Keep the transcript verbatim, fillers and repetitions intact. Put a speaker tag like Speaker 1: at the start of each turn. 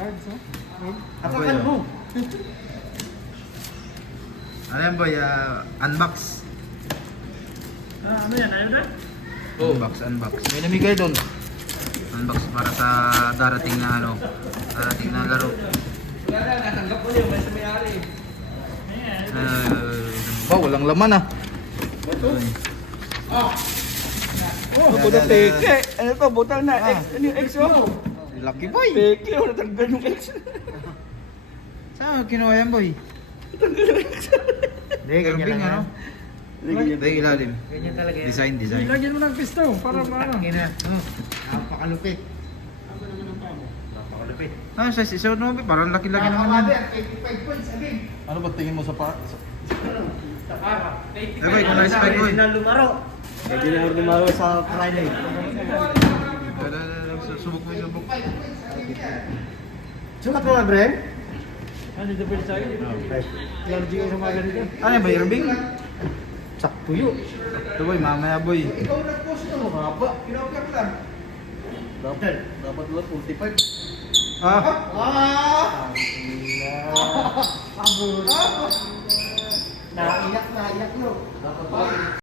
Speaker 1: cards, oh.
Speaker 2: Apakan mo. Ano yan boy? Ah, unbox.
Speaker 1: Ah, ano yan? Ayaw na?
Speaker 2: Unbox, unbox. May namigay doon. Unbox para sa darating na ano, darating na laro.
Speaker 3: Natanggap ko yun, may sumayari.
Speaker 2: Uh, ba, walang laman ah.
Speaker 1: Oh,
Speaker 2: Yan,
Speaker 1: puto
Speaker 2: yan,
Speaker 1: peke. Ano to? Butang na.
Speaker 2: Ah.
Speaker 1: X, ano yung X mo?
Speaker 2: Lucky boy.
Speaker 1: Peke, oh, natanggal yung X.
Speaker 2: Saan kinuha yan boy? Hindi, ganyan ano? Hindi, ilalim.
Speaker 3: Ganyan talaga yan.
Speaker 2: Design, design.
Speaker 1: Ilagyan mo ng pisto para maano.
Speaker 3: Kina.
Speaker 2: Oh,
Speaker 3: Napakalupit.
Speaker 1: Ano naman ang tao?
Speaker 3: Napakalupit.
Speaker 2: ah, size isa no, parang laki-laki naman yan.
Speaker 3: twenty-five points, abing.
Speaker 4: Ano ba tingin mo sa pa? Sa...
Speaker 3: Sa para.
Speaker 2: Eh boy, kung na-spike boy.
Speaker 3: Original lumaro.
Speaker 4: Original lumaro sa Friday.
Speaker 2: Dala, dala, subok mo, subok.
Speaker 4: Sukat mo na, Bren?
Speaker 1: Ano dito pwede sa'yo?
Speaker 4: Allergy ka sa mga ganito.
Speaker 2: Ano yan ba, Irving?
Speaker 4: Sakto yun.
Speaker 2: Ito boy, mamaya boy.
Speaker 4: Ikaw nag-post na mo, haba. Pinapir lang. Dapat, dapat lang forty-five.
Speaker 2: Ah,
Speaker 4: Ah!
Speaker 3: Abot. Naiyak na, iyak no.
Speaker 4: Dapat lang.